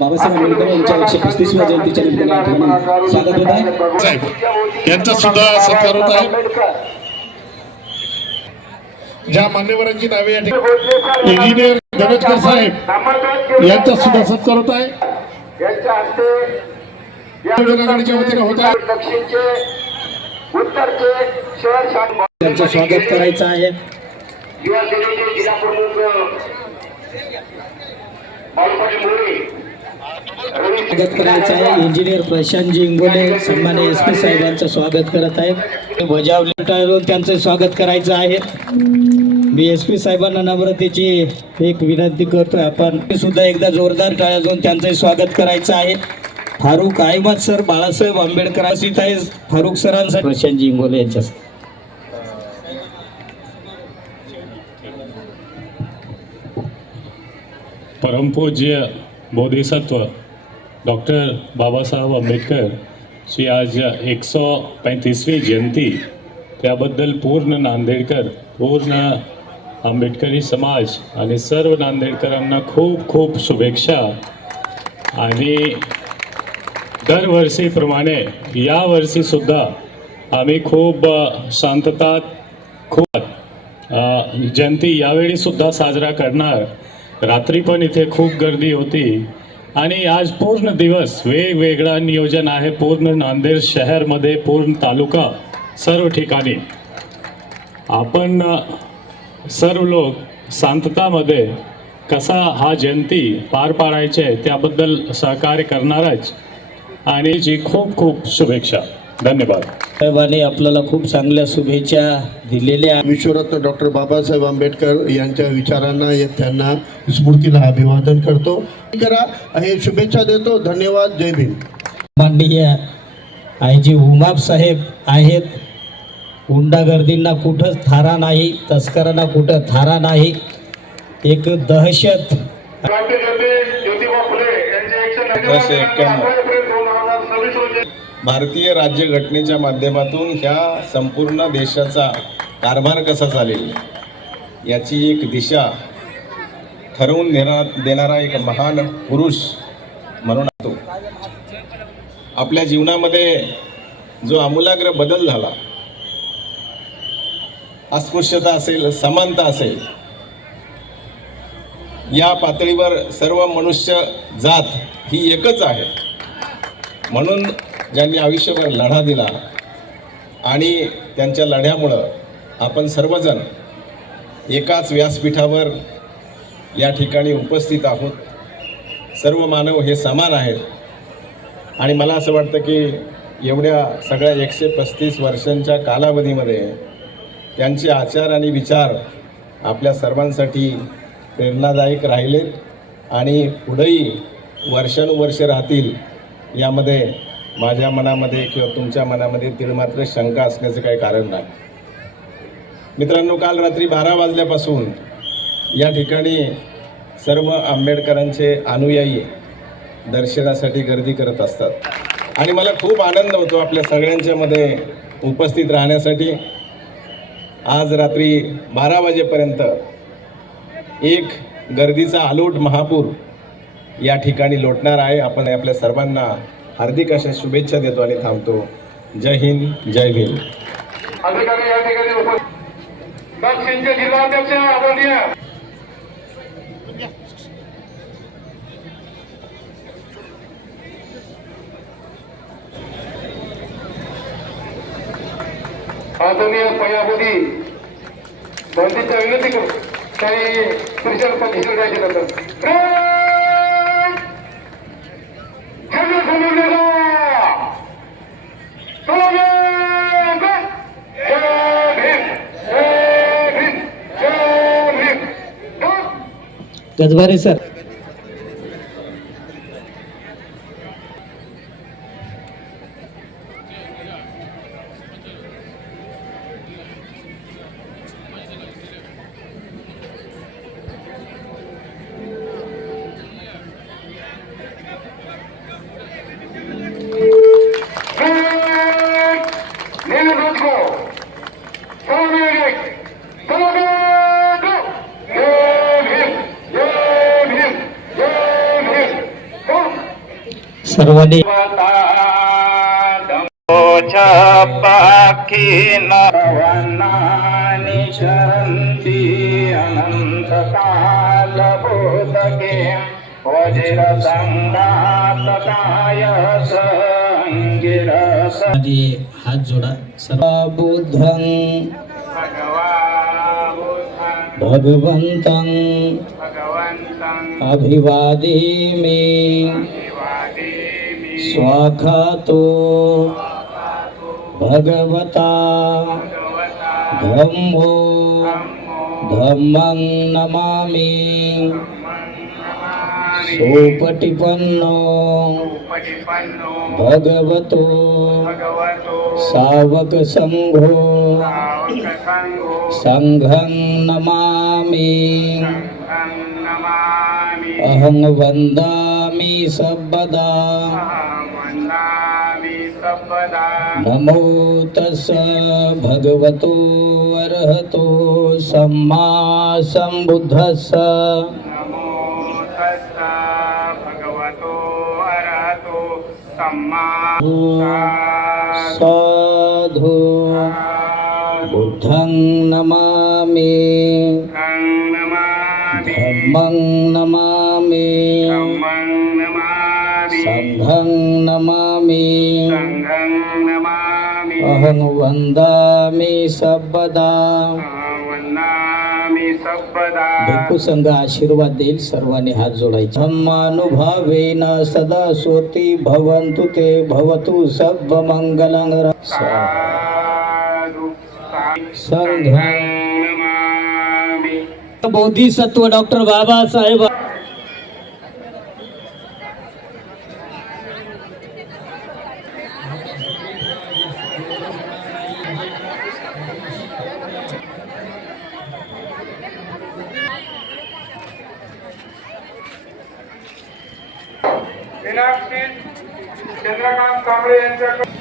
बाबासाहेब आंबेडकर यांच्या 135व्या जयंतीच्या निमित्ताने स्वागत होत आहे। यांचा सुद्धा सत्कार होत आहे। ज्या मान्यवरांची नावे या ठिकाणी इंजिनियर देवेशकर साहेब यांचा सुद्धा सत्कार होत आहे। यांच्या हस्ते आघाडीच्या वतीने होत आहे। दक्षिणचे उत्तरचे शहर शासन त्यांचं स्वागत करायचं आहे। युवा सेनेचे जिल्हा प्रमुख बाळूपाटील मोरे स्वागत करायचं आहे। इंजिनियर प्रशांतजी इंगोले सन्माननीय SP साहेबांचं स्वागत करत आहेत। बजावले त्यांचं स्वागत करायचं आहे। मी SP साहेबांना नम्रतेची एक विनंती करतोय, आपण सुद्धा एकदा जोरदार टाळ्या वाजवून त्यांचं स्वागत करायचं आहे। फारुख अहमद सर बाळासाहेब आंबेडकर असित आहे फारुख सरांसाठी प्रशांतजी इंगोले यांच्या परमपूज्य बोधिसत्व डॉक्टर बाबासाहेब आंबेडकर ची आज 135वी जयंती, त्याबद्दल पूर्ण नांदेडकर, पूर्ण आंबेडकरी समाज आणि सर्व नांदेडकरांना खूप खूप शुभेच्छा। आणि दरवर्षीप्रमाणे यावर्षीसुद्धा आम्ही खूप शांततात खूप जयंती यावेळीसुद्धा साजरा करणार। रात्री पण इथे खूप गर्दी होती आणि आज पूर्ण दिवस वेगवेगळा नियोजन आहे। पूर्ण नांदेड शहरमध्ये, पूर्ण तालुका, सर्व ठिकाणी आपण सर्व लोक शांततामध्ये कसा हा जयंती पार पाडायचे त्याबद्दल सहकार्य करणारच आणि जी खूप खूप शुभेच्छा। धन्यवाद। साहेबांनी आपल्याला खूप चांगल्या शुभेच्छा दिलेल्या। विश्वरत्न डॉक्टर बाबासाहेब आंबेडकर यांच्या विचारांना त्यांना स्मृतीला अभिवादन करतो, करा हे शुभेच्छा देतो। धन्यवाद। जय भीम। माननीय आयजी उमाप साहेब आहेत। गुंडागर्दींना कुठंच थारा नाही, तस्करांना कुठं थारा नाही। एक दहशत 1991 भारतीय राज्यघटनेच्या माध्यमातून ह्या संपूर्ण देशाचा कारभार कसा चालेल याची एक दिशा ठरवून देणारा एक महान पुरुष म्हणून तो आपल्या जीवनामध्ये जो आमूलाग्र बदल झाला, अस्पृश्यता असेल, समानता असेल, या पातळीवर सर्व मनुष्य जात ही एकच आहे म्हणून ज्यांनी आयुष्यभर लढा दिला आणि त्यांच्या लढ्यामुळं आपण सर्वजण एकाच व्यासपीठावर या ठिकाणी उपस्थित आहोत। सर्व मानव हे समान आहेत आणि मला असं वाटतं की एवढ्या सगळ्या 135 वर्षांच्या कालावधीमध्ये त्यांचे आचार आणि विचार आपल्या सर्वांसाठी प्रेरणादायक राहिलेत आणि पुढेही वर्षानुवर्ष राहतील यामध्ये माझ्या मनामध्ये किंवा तुमच्या मनामध्ये तिळमात्र शंका असण्याचं काही कारण नाही। मित्रांनो, काल रात्री 12 वाजल्यापासून या ठिकाणी सर्व आंबेडकरांचे अनुयायी दर्शनासाठी गर्दी करत असतात आणि मला खूप आनंद होतो आपल्या सगळ्यांच्यामध्ये उपस्थित राहण्यासाठी। आज रात्री 12 वाजेपर्यंत एक गर्दीचा आलोट महापूर या ठिकाणी लोटणार आहे। आपण आपल्या सर्वांना हार्दिक अशा शुभेच्छा देतो आणि थांबतो। जय हिंद, जय भीम। अधिकारी या ठिकाणी दक्षिणचे जिल्हाध्यक्ष आदरणीय पयाबुदी बंदीच्या विनंती करू काही पुरुषांना पंचवीस द्यायचे नंतर गजबारे सर। सर्वांनी अनंत काल भूतके वज्र संगात काय संगिरस आधी हात जोडा. सर्वबुद्धं भगवन्तं अभिवादेमि स्वाखातो भगवता धम्मो धम्मं नमामि सोपटिपन्नो भगवतो सावक संघो संघं नमामि अहं वन्दामि सर्वदा नमो तस् भगवतो अरहतो सम्मा सम्बुद्धस्स साधु बुद्धं नमामि धम्मं नमामि संघं नमामि अहं वन्दामि सर्वदा. भिक्खू संघ आशीर्वाद देईल. सर्वांनी हात जोडायचे. धम्मानुभावेन सदा स्वती भवन्तु ते भवतु सर्वमङ्गलं संघं बोधिसत्व डॉक्टर बाबासाहेब मीनाक्षी चंद्रकांत कांबळे यांच्याकडे